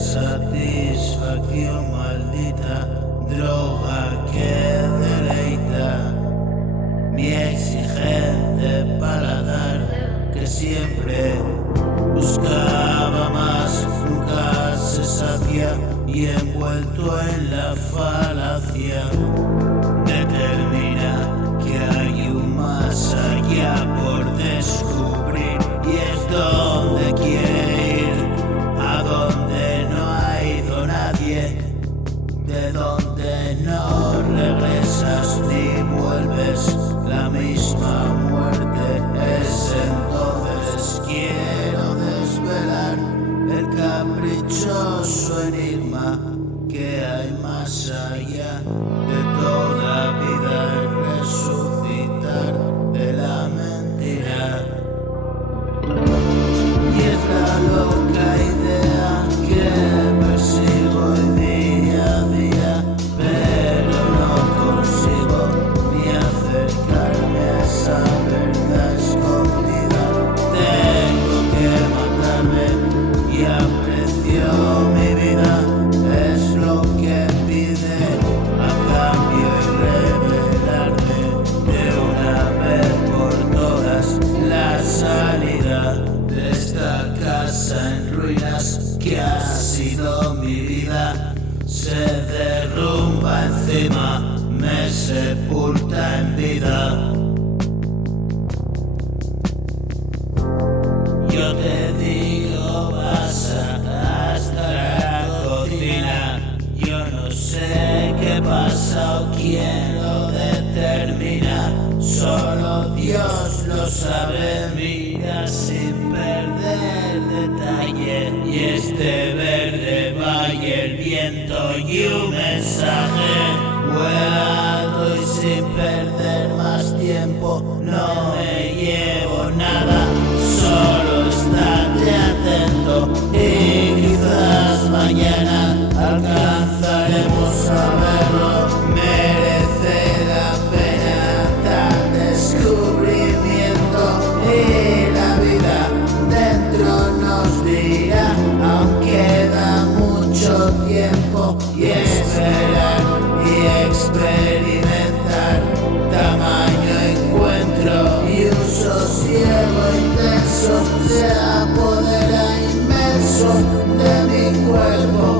satisfacción maldita, droga que deleita mi exigente paladar, que siempre buscaba más, nunca se sacia, y envuelto en la falacia determina que hay un más allá por descubrir, y es donde quiere ir, a donde no ha ido nadie, de donde no regresas ni vuelves, la misma muerte es. Entonces quiero desvelar el caprichoso enigma que hay más allá de toda vida, y resucitar de la mentira. Y es la loca idea que persigo día a día, pero no consigo ni acercarme a esa verdad escondida. Tengo que matarme y aprecio mi vida, es lo que pide a cambio, y revelarme de una vez por todas la salida de esta casa en ruinas que ha sido mi vida. Se derrumba encima, me sepulta en vida. Yo te digo, vas hasta la cocina. Yo no sé qué pasa o quién lo determina, solo Dios lo sabe. Mira sin perder detalle, y este verde valle, el viento y un mensaje. Vuelo y sin perder más tiempo, no me llevo nada, solo estate atento y quizás mañana alcanzaremos a verlo. Merece la pena tal descubrimiento, y la vida dentro nos dirá, aún queda mucho tiempo, y esperar y experimentar tamaño encuentro, y un sosiego intenso se apodera inmenso de mi cuerpo.